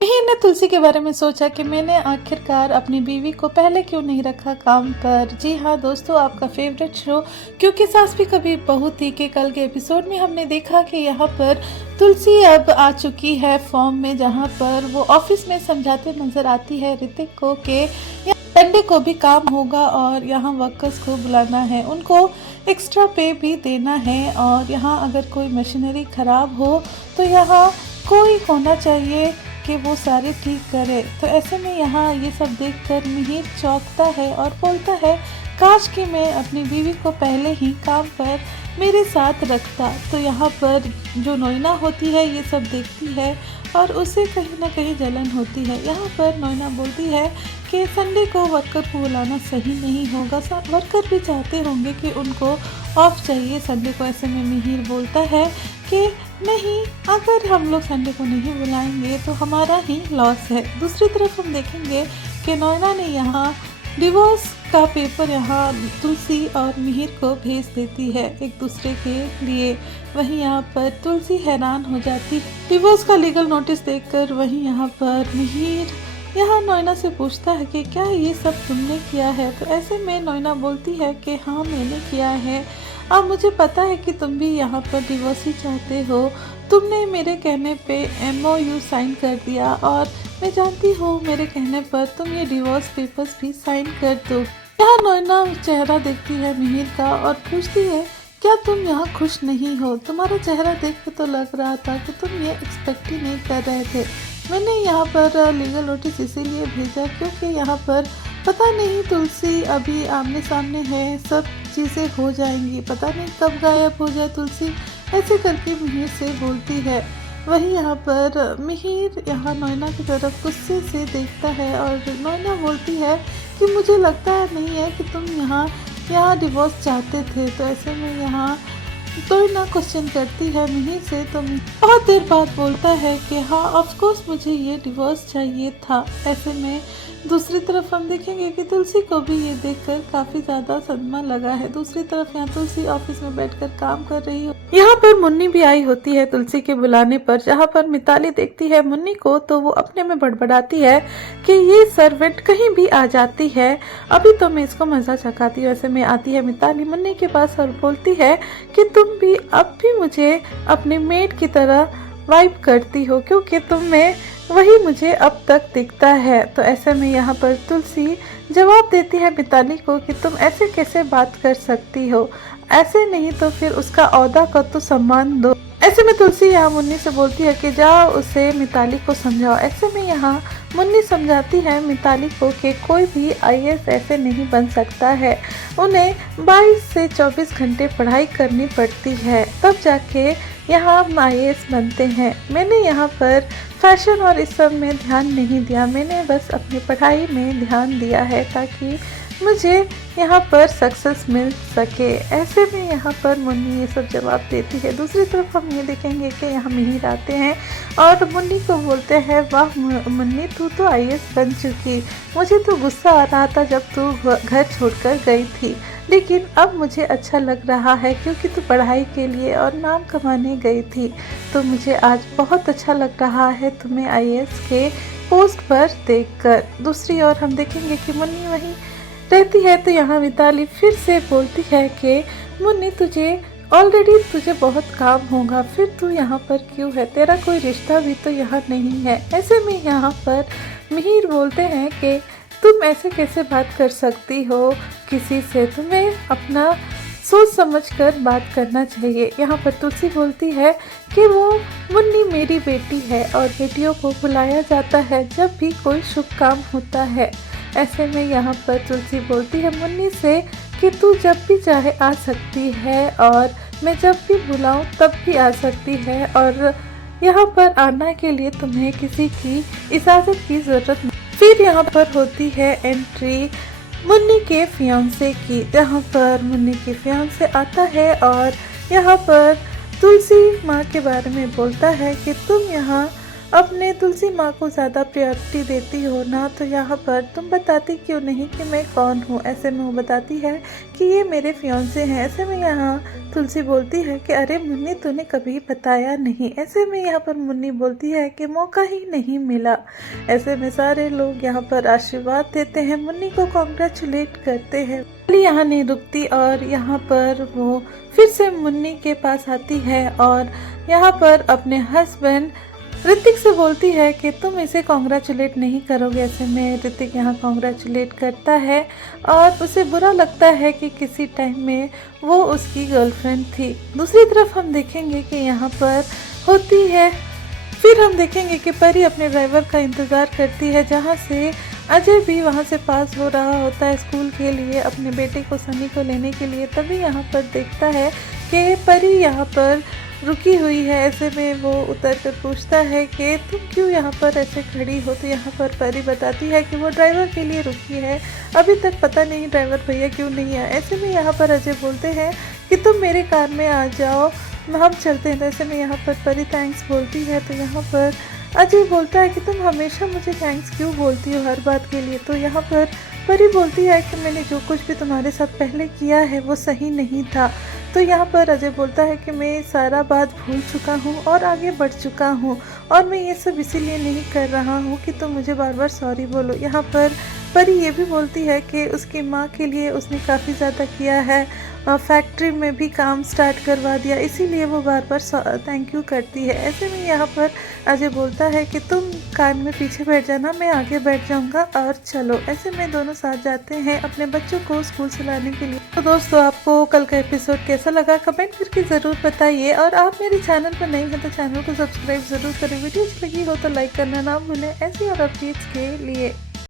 मिहिर ने तुलसी के बारे में सोचा कि मैंने आखिरकार अपनी बीवी को पहले क्यों नहीं रखा काम पर। जी हाँ दोस्तों, आपका फेवरेट शो क्योंकि सास भी कभी बहू थी के कल के एपिसोड में हमने देखा कि यहाँ पर तुलसी अब आ चुकी है फॉर्म में, जहाँ पर वो ऑफिस में समझाते नजर आती है ऋतिक को कि संडे को भी काम होगा और यहाँ वर्कर्स को बुलाना है, उनको एक्स्ट्रा पे भी देना है और यहाँ अगर कोई मशीनरी खराब हो तो यहाँ कोई होना चाहिए कि वो सारे ठीक करे। तो ऐसे में यहाँ ये सब देखकर मिहिर चौंकता है और बोलता है काश कि मैं अपनी बीवी को पहले ही काम पर मेरे साथ रखता। तो यहाँ पर जो नोइना होती है ये सब देखती है और उसे कहीं ना कहीं जलन होती है। यहाँ पर नोइना बोलती है कि संडे को वर्कर को बुलाना सही नहीं होगा, वर्कर भी चाहते होंगे कि उनको ऑफ चाहिए संडे को। ऐसे में मिहिर बोलता है कि नहीं, अगर हम लोग संडे को नहीं बुलाएंगे तो हमारा ही लॉस है। दूसरी तरफ हम देखेंगे कि नोइना ने यहाँ डिवोर्स का पेपर यहाँ तुलसी और मिहिर को भेज देती है एक दूसरे के लिए। वहीं यहाँ पर तुलसी हैरान हो जाती है डिवोर्स का लीगल नोटिस देखकर। वहीं यहाँ पर मिहिर यहाँ नोइना से पूछता है कि क्या ये सब तुमने किया है। तो ऐसे में नोइना बोलती है कि हाँ मैंने किया है। अब मुझे पता है कि तुम भी यहाँ पर डिवोर्स ही चाहते हो, तुमने मेरे कहने पे MOU साइन कर दिया और मैं जानती हूँ मेरे कहने पर तुम ये डिवोर्स पेपर्स भी साइन कर दो। यहाँ नोइना चेहरा देखती है मिहिर का और पूछती है क्या तुम यहाँ खुश नहीं हो? तुम्हारा चेहरा देख के तो लग रहा था कि तुम ये एक्सपेक्ट ही नहीं कर रहे थे। मैंने यहाँ पर लीगल नोटिस इसीलिए भेजा क्योंकि यहाँ पर पता नहीं तुलसी अभी आमने सामने है, सब चीज़ें हो जाएंगी, पता नहीं कब गायब हो जाए तुलसी, ऐसे करके मिहिर से बोलती है। वहीं यहाँ पर मिहिर यहाँ नोइना की तरफ गुस्से से देखता है और नोइना बोलती है कि मुझे लगता है नहीं है कि तुम यहाँ डिवोर्स चाहते थे। तो ऐसे में यहाँ नोइना क्वेश्चन करती है मिहिर से, तो बहुत देर बाद बोलता है कि हाँ ऑफ कोर्स मुझे ये डिवोर्स चाहिए था। ऐसे में दूसरी तरफ हम देखेंगे कि तुलसी को भी ये देखकर काफ़ी ज़्यादा सदमा लगा है। दूसरी तरफ यहाँ तुलसी ऑफिस में बैठकर काम कर रही हो। यहाँ पर मुन्नी भी आई होती है तुलसी के बुलाने पर, जहाँ पर मिताली देखती है मुन्नी को तो वो अपने में बड़बड़ाती है कि ये सर्वेंट कहीं भी आ जाती है, अभी तो मैं इसको मज़ा चखाती हूँ। ऐसे में आती है मिताली मुन्नी के पास और बोलती है कि तुम भी अब भी मुझे अपने मेड की तरह वाइब करती हो क्योंकि तुम में वही मुझे अब तक दिखता है। तो ऐसे में यहाँ पर तुलसी जवाब देती है मिताली को कि तुम ऐसे कैसे बात कर सकती हो, ऐसे नहीं तो फिर उसका ओहदा का तो सम्मान दो। ऐसे में तुलसी यहाँ मुन्नी से बोलती है कि जाओ उसे मिताली को समझाओ। ऐसे में यहाँ मुन्नी समझाती है मिताली को कि कोई भी IAS ऐसे नहीं बन सकता है, उन्हें 22 से 24 घंटे पढ़ाई करनी पड़ती है तब जाके यहाँ हम IAS बनते हैं। मैंने यहाँ पर फैशन और इस सब में ध्यान नहीं दिया, मैंने बस अपनी पढ़ाई में ध्यान दिया है ताकि मुझे यहाँ पर सक्सेस मिल सके। ऐसे में यहाँ पर मुन्नी ये सब जवाब देती है। दूसरी तरफ हम ये देखेंगे कि यहाँ मिहिर आते हैं और मुन्नी को बोलते हैं वाह मुन्नी तू तो IAS बन चुकी, मुझे तो गुस्सा आ रहा था जब तू घर छोड़कर गई थी, लेकिन अब मुझे अच्छा लग रहा है क्योंकि तू पढ़ाई के लिए और नाम कमाने गई थी, तो मुझे आज बहुत अच्छा लग रहा है तुम्हें IAS के पोस्ट पर देखकर। दूसरी ओर हम देखेंगे कि मुन्नी वहीं रहती है तो यहाँ मिताली फिर से बोलती है कि मुन्नी तुझे बहुत काम होगा, फिर तू यहाँ पर क्यों है, तेरा कोई रिश्ता भी तो यहाँ नहीं है। ऐसे में यहाँ पर मिहिर बोलते हैं कि तुम ऐसे कैसे बात कर सकती हो किसी से, तुम्हें अपना सोच समझकर बात करना चाहिए। यहाँ पर तुलसी बोलती है कि वो मुन्नी मेरी बेटी है और बेटियों को बुलाया जाता है जब भी कोई शुभ काम होता है। ऐसे में यहाँ पर तुलसी बोलती है मुन्नी से कि तू जब भी चाहे आ सकती है और मैं जब भी बुलाऊं तब भी आ सकती है और यहाँ पर आने के लिए तुम्हें किसी की इजाज़त की ज़रूरत नहीं। फिर यहाँ पर होती है एंट्री मुन्नी के फियांसे की, जहाँ पर मुन्नी के फियांसे आता है और यहाँ पर तुलसी माँ के बारे में बोलता है कि तुम यहाँ अपने तुलसी माँ को ज़्यादा प्रायोरिटी देती हो ना, तो यहाँ पर तुम बताती क्यों नहीं कि मैं कौन हूँ। ऐसे में वो बताती है कि ये मेरे फियांसे हैं। ऐसे में यहाँ तुलसी बोलती है कि अरे मुन्नी, तूने कभी बताया नहीं। ऐसे में यहाँ पर मुन्नी बोलती है कि मौका ही नहीं मिला। ऐसे में सारे लोग यहाँ पर आशीर्वाद देते हैं, मुन्नी को कॉन्ग्रेचुलेट करते हैं। यहाँ नहीं रुकती और यहाँ पर वो फिर से मुन्नी के पास आती है और यहाँ पर अपने हस्बैंड ऋतिक से बोलती है कि तुम इसे कॉन्ग्रेचुलेट नहीं करोगे। ऐसे में ऋतिक यहाँ कॉन्ग्रेचुलेट करता है और उसे बुरा लगता है कि किसी टाइम में वो उसकी गर्लफ्रेंड थी। दूसरी तरफ हम देखेंगे कि यहाँ पर होती है, फिर हम देखेंगे कि परी अपने ड्राइवर का इंतज़ार करती है, जहाँ से अजय भी वहाँ से पास हो रहा होता है स्कूल के लिए अपने बेटे को सनी को लेने के लिए। तभी यहाँ पर देखता है कि परी यहाँ पर रुकी हुई है। ऐसे में वो उतर कर पूछता है कि तुम क्यों यहाँ पर ऐसे खड़ी हो। तो यहाँ पर परी बताती है कि वो ड्राइवर के लिए रुकी है, अभी तक पता नहीं ड्राइवर भैया क्यों नहीं आए। ऐसे में यहाँ पर अजय बोलते हैं कि तुम मेरे कार में आ जाओ, हम चलते हैं। तो ऐसे में यहाँ पर परी थैंक्स बोलती है। तो यहाँ पर अजय बोलता है कि तुम हमेशा मुझे थैंक्स क्यों बोलती हो हर बात के लिए। तो यहाँ पर परी बोलती है कि मैंने जो कुछ भी तुम्हारे साथ पहले किया है वो सही नहीं था। तो यहाँ पर अजय बोलता है कि मैं सारा बात भूल चुका हूँ और आगे बढ़ चुका हूँ, और मैं ये सब इसीलिए नहीं कर रहा हूँ कि तुम मुझे बार बार सॉरी बोलो। यहाँ पर परी ये भी बोलती है कि उसकी माँ के लिए उसने काफ़ी ज़्यादा किया है, फैक्ट्री में भी काम स्टार्ट करवा दिया, इसीलिए वो बार बार थैंक यू करती है। ऐसे में यहाँ पर अजय बोलता है कि तुम कार में पीछे बैठ जाना, मैं आगे बैठ जाऊँगा और चलो। ऐसे में दोनों साथ जाते हैं अपने बच्चों को स्कूल से लाने के लिए। तो दोस्तों, आपको कल का एपिसोड कैसा लगा कमेंट करके ज़रूर बताइए, और आप मेरे चैनल पर नए हैं तो चैनल को सब्सक्राइब ज़रूर करें। वीडियो अच्छी लगी हो तो लाइक करना ना भूलें ऐसी और अपडेट्स के लिए।